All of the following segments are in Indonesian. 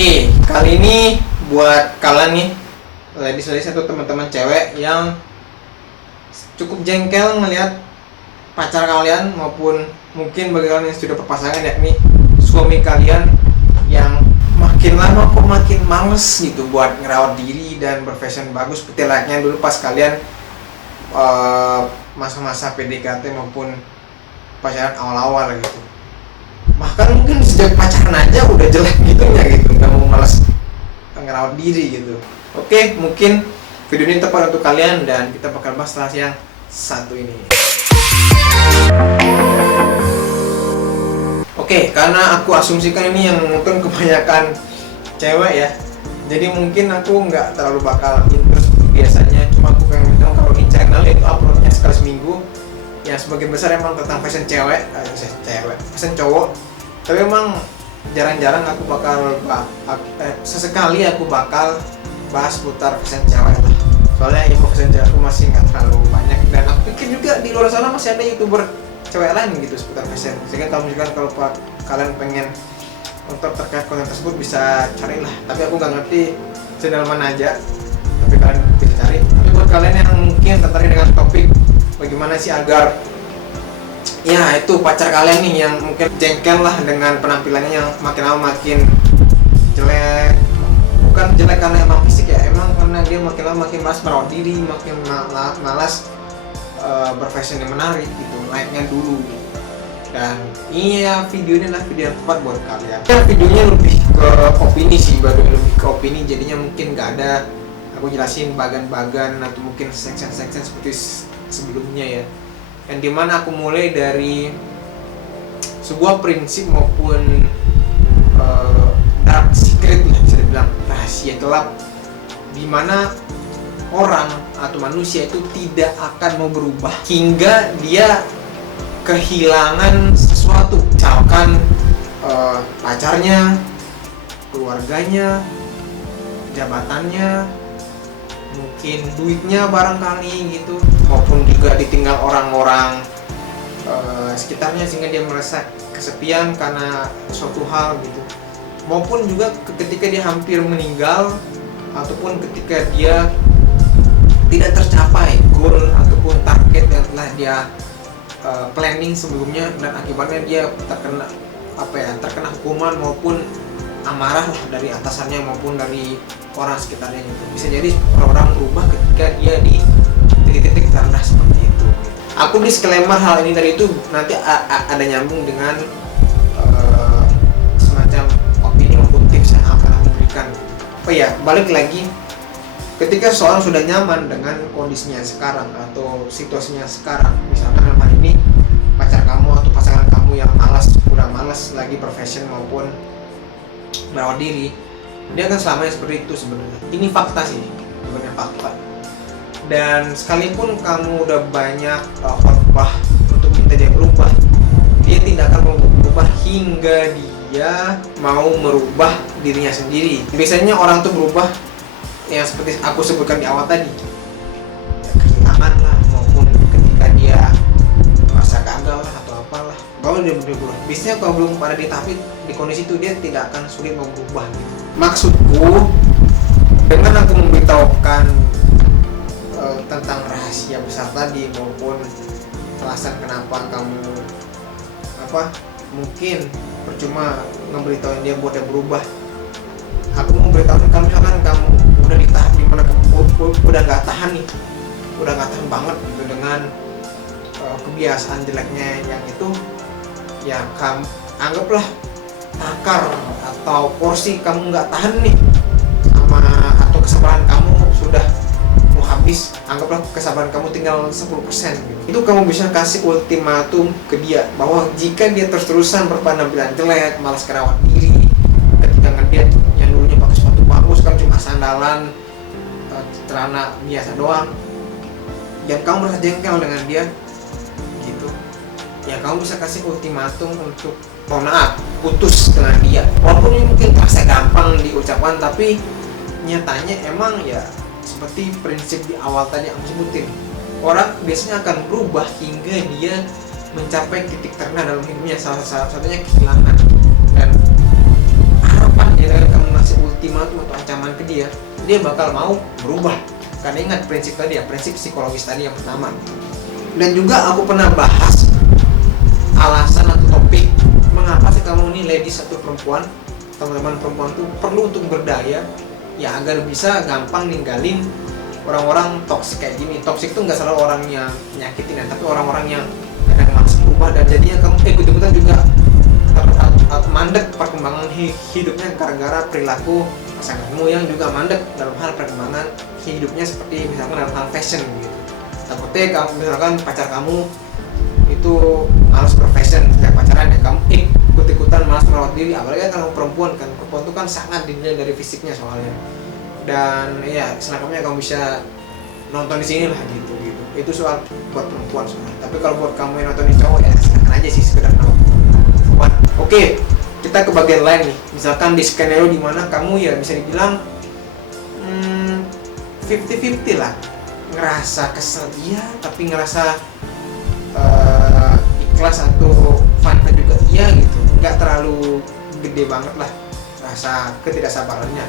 Oke, kali ini buat kalian nih, ladies atau teman-teman cewek yang cukup jengkel melihat pacar kalian maupun mungkin bagi kalian yang sudah berpasangan, yakni suami kalian yang makin lama kok makin males gitu buat ngerawat diri dan berfashion bagus seperti layaknya dulu pas kalian masa-masa PDKT maupun pacaran awal-awal gitu. Bahkan mungkin sejak pacaran aja udah jelek gitu ya gitu, nggak mau malas ngerawat diri gitu. Oke, mungkin video ini tepat untuk kalian dan kita bakal bahas setelah yang satu ini. Oke, karena aku asumsikan ini yang mungkin kebanyakan cewek ya, jadi mungkin aku nggak terlalu bakal interest biasanya. Cuma aku pengen bilang kalau di channel itu uploadnya sekali seminggu, ya sebagian besar emang tentang fashion fashion cowok. Tapi emang jarang-jarang aku bakal sesekali aku bakal bahas putar fashion cewek lah. Soalnya info fashion cewek aku masih nggak terlalu banyak, dan aku pikir juga di luar sana masih ada youtuber cewek lain gitu seputar fashion. Sehingga kalau kalian pengen untuk terkait konten tersebut bisa carilah. Tapi aku nggak ngerti channel mana aja, tapi kalian bisa cari. Tapi buat kalian yang mungkin tertarik dengan topik bagaimana sih agar ya itu pacar kalian nih yang mungkin jengkel lah dengan penampilannya yang makin lama makin jelek, bukan jelek karena emang fisik ya, emang karena dia makin lama makin malas merawat diri, makin malas berfashion yang menarik gitu layaknya dulu. Dan iya, video ini adalah video yang tepat buat kalian. Ya, videonya lebih ke opini sih, baru lebih ke opini, jadinya mungkin nggak ada aku jelasin bagan-bagan atau mungkin section seperti sebelumnya ya. Yang dimana aku mulai dari sebuah prinsip maupun dark secret lah, bisa dibilang rahasia gelap, dimana orang atau manusia itu tidak akan mau berubah hingga dia kehilangan sesuatu, misalkan pacarnya, keluarganya, jabatannya, mungkin duitnya barangkali gitu, maupun juga ditinggal orang-orang sekitarnya sehingga dia merasa kesepian karena suatu hal gitu, maupun juga ketika dia hampir meninggal ataupun ketika dia tidak tercapai goal ataupun target yang telah dia planning sebelumnya, dan akibatnya dia terkena hukuman maupun amarah lah dari atasannya maupun dari orang sekitarnya gitu. Bisa jadi orang berubah ketika dia di titik-titik terendah seperti itu. Aku disclaimer hal ini tadi itu nanti ada nyambung dengan semacam opini maupun tips yang akan aku berikan. Oh ya, balik lagi, ketika seorang sudah nyaman dengan kondisinya sekarang atau situasinya sekarang, misalkan dalam hal ini pacar kamu atau pasangan kamu yang udah malas lagi profession maupun merawat diri, dia akan selamanya seperti itu sebenarnya. Ini fakta sih, sebenarnya fakta. Dan sekalipun kamu udah banyak khotbah untuk minta dia berubah, dia tidak akan mau berubah hingga dia mau merubah dirinya sendiri. Biasanya orang tuh berubah yang seperti aku sebutkan di awal tadi, ya, kehilangan lah, maupun ketika dia merasa gagal lah atau apalah, baru dia berubah. Biasanya kalau belum pada di tahap di kondisi itu, dia tidak akan sulit mau berubah gitu. Maksudku dengan aku memberitahukan tentang rahasia besar tadi maupun alasan kenapa kamu mungkin percuma ngeberitahuin dia buat dia berubah, aku mau beritahu kamu, misalkan kamu udah di tahap dimana kamu udah nggak tahan banget gitu dengan kebiasaan jeleknya yang itu, ya kamu anggaplah takar atau porsi kamu nggak tahan nih atau kesabaran kamu sudah mau habis, anggaplah kesabaran kamu tinggal 10% gitu. Itu kamu bisa kasih ultimatum ke dia bahwa jika dia terus-terusan berpenampilan jelek, malas kerawat diri, ketika ngediet yang dulunya pakai sepatu bagus kan cuma sandalan, celana biasa doang, dan kamu merasa jengkel dengan dia gitu, ya kamu bisa kasih ultimatum untuk putus dengan dia. Walaupun ini mungkin terasa gampang diucapkan, tapi nyatanya emang ya seperti prinsip di awal tadi aku sebutin, orang biasanya akan berubah hingga dia mencapai titik terendah dalam hidupnya, salah satunya kehilangan. Dan harapan ya, dengan kamu ngasih perkembangan ke dia, dia bakal mau berubah. Karena ingat prinsip tadi ya, prinsip psikologis tadi yang pertama. Dan juga aku pernah bahas alasan atau topik mengapa sih kamu ini ladies atau perempuan, teman-teman perempuan tuh perlu untuk berdaya ya agar bisa gampang ninggalin orang-orang toksik kayak gini. Toksik tuh nggak selalu orang yang nyakitin ya, tapi orang-orang yang kadang malas berubah dan jadinya kamu ikut-ikutan juga mandek perkembangan hidupnya gara-gara perilaku pasanganmu yang juga mandek dalam hal perkembangan hidupnya, seperti misalkan dalam hal fashion gitu. Takutnya kamu misalkan pacar kamu itu malas berfashion sejak pacaran ya, kamu ikut-ikutan malas merawat diri, apalagi kan kamu perempuan itu kan sangat dinilai dari fisiknya soalnya. Dan ya selengkapnya kamu bisa nonton di sini lah gitu. Itu soal buat perempuan soalnya. Tapi kalau buat kamu yang nontonin cowok ya silakan aja sih, sekedar nonton. Oke, kita ke bagian lain nih. Misalkan di skenario dimana kamu ya bisa dibilang 50-50 lah, ngerasa kesel iya, tapi ngerasa ikhlas atau fun juga iya gitu, nggak terlalu gede banget lah rasa ketidaksabarannya.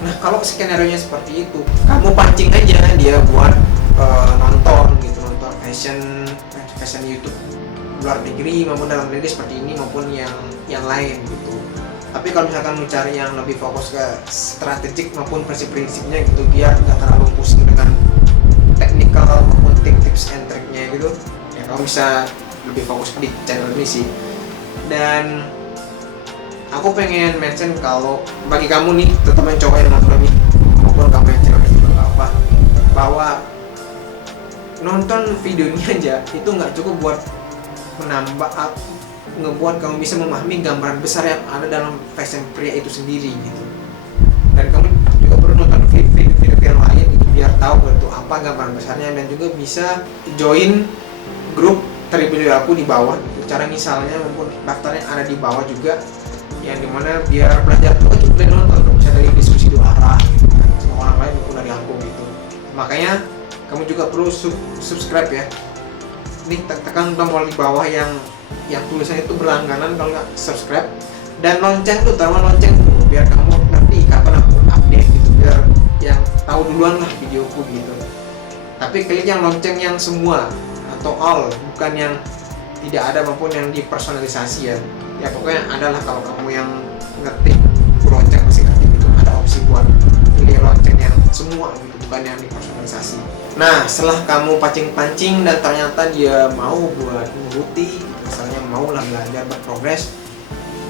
Nah kalau skenario nya seperti itu, kamu pancing aja dia buat nonton fashion YouTube luar negeri maupun dalam negeri seperti ini maupun yang lain gitu. Tapi kalau misalkan mau cari yang lebih fokus ke strategik maupun prinsip-prinsipnya gitu, biar nggak terlalu pusing dengan technical maupun tips and triknya gitu ya, kamu bisa lebih fokus di channel ini sih. Dan aku pengen mention kalau bagi kamu nih teman cowok yang nonton ini maupun kamu yang cewek juga apa, bahwa nonton videonya aja itu nggak cukup buat ngebuat kamu bisa memahami gambaran besar yang ada dalam fashion pria itu sendiri gitu. Dan kamu juga perlu nonton video yang lain gitu biar tahu itu apa gambaran besarnya, dan juga bisa join grup Tribulio aku di bawah. Cara misalnya maupun daftarnya ada di bawah juga, yang dimana biar belajar tuh itu boleh nonton, bisa dari diskusi dua arah gitu, sama orang lain maupun dari aku gitu. Makanya kamu juga perlu subscribe ya. Nih tekan tombol di bawah yang tulisannya itu berlangganan kalau nggak subscribe, dan lonceng tuh, taruh lonceng tuh biar kamu nanti kapan aku update gitu, biar yang tahu duluan lah videoku gitu. Tapi klik yang lonceng yang semua atau all, bukan yang tidak ada maupun yang dipersonalisasi ya. Ya pokoknya adalah kalau kamu yang ngetik lonceng masih ngerti gitu, ada opsi buat pilih lonceng yang semua gitu, bukan yang dipersonalisasi. Nah setelah kamu pancing-pancing dan ternyata dia mau buat nuruti, misalnya mau lah belajar berprogres,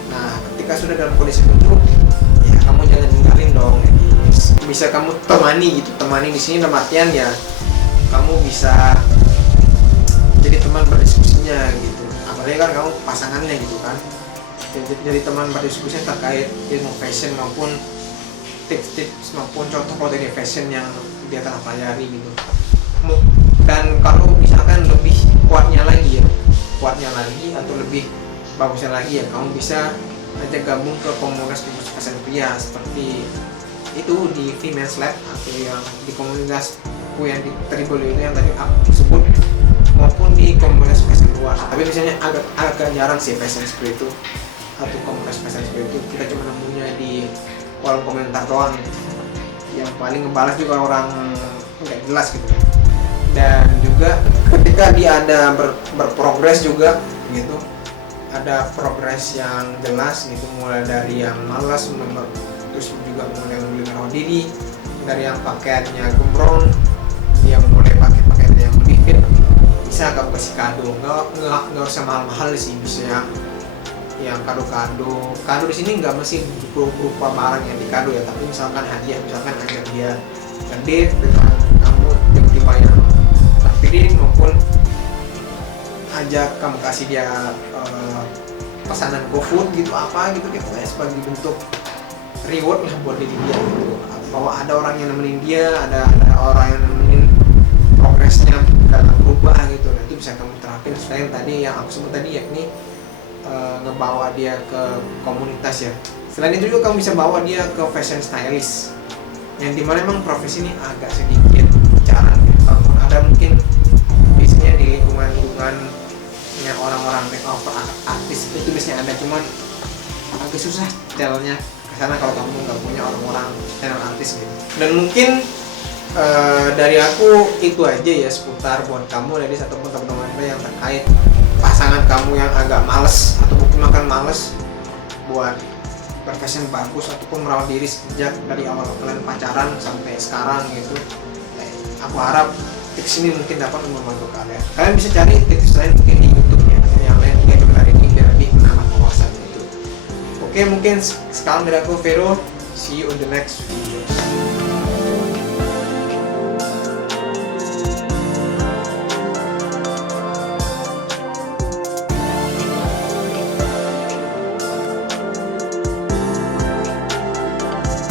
nah ketika sudah dalam kondisi itu ya kamu jangan tinggalin dong. Bisa kamu temani gitu, temani di sini dalam artian ya kamu bisa jadi teman berdiskusinya gitu, apalagi kan kamu pasangannya gitu kan, jadi teman berdiskusinya terkait ilmu fashion maupun tips maupun contoh produk fashion yang dia telah pelajari gitu. Dan kalau misalkan lebih kuatnya lagi atau lebih bagusnya lagi ya, kamu bisa aja gabung ke komunitas fashion pria seperti itu di Females Lab atau yang di komunitasku yang di Tribulio itu yang tadi aku sebut, maupun di komunitas fashion luar. Tapi biasanya agak jarang sih fashion seperti itu atau komunitas fashion seperti itu, kita cuma nemunya di kolom komentar doang gitu. Yang paling ngebalas juga orang nggak jelas gitu. Dan juga ketika dia ada berprogres juga gitu, ada progres yang jelas gitu, mulai dari yang malas terus juga mulai merawat diri, dari yang pakaiannya gembrong yang mulai pakai pakaian yang lebih fit, bisa kamu kasih kado. Nggak usah mahal-mahal sih, bisa yang kado di sini nggak mesti berupa barang yang dikado ya, tapi misalkan hadiah, misalkan ajak dia ngedate dengan kamu tiba-tiba yang takdirin, maupun ajak kamu kasih dia pesanan GoFood gitu apa gitu sebagai bentuk reward lah buat diri dia gitu, bahwa ada orang yang nemenin dia, ada orang yang nemenin progresnya dalam berubah gitu. Nanti bisa kamu terapin selain tadi yang aku sebut tadi, yakni ngebawa dia ke komunitas ya. Selain itu juga kamu bisa bawa dia ke fashion stylist, yang dimana memang profesi ini agak sedikit jarang ya. Kalaupun ada mungkin biasanya di lingkungannya orang-orang makeover artis itu biasanya ada, cuman agak susah jalannya ke sana kalau kamu nggak punya orang-orang channel artis gitu. Dan mungkin dari aku itu aja ya seputar buat kamu ladies ataupun teman-teman yang terkait pasangan kamu yang agak males atau mungkin makan males buat berfashion bagus ataupun merawat diri sejak dari awal kalian pacaran sampai sekarang gitu. Aku harap tips ini mungkin dapat membantu kalian. Kalian bisa cari tips lain mungkin di YouTube ya, yang lain kayak benar ini biar lebih menambah wawasan gitu. Oke, mungkin sekarang dari aku Vero, see you on the next video.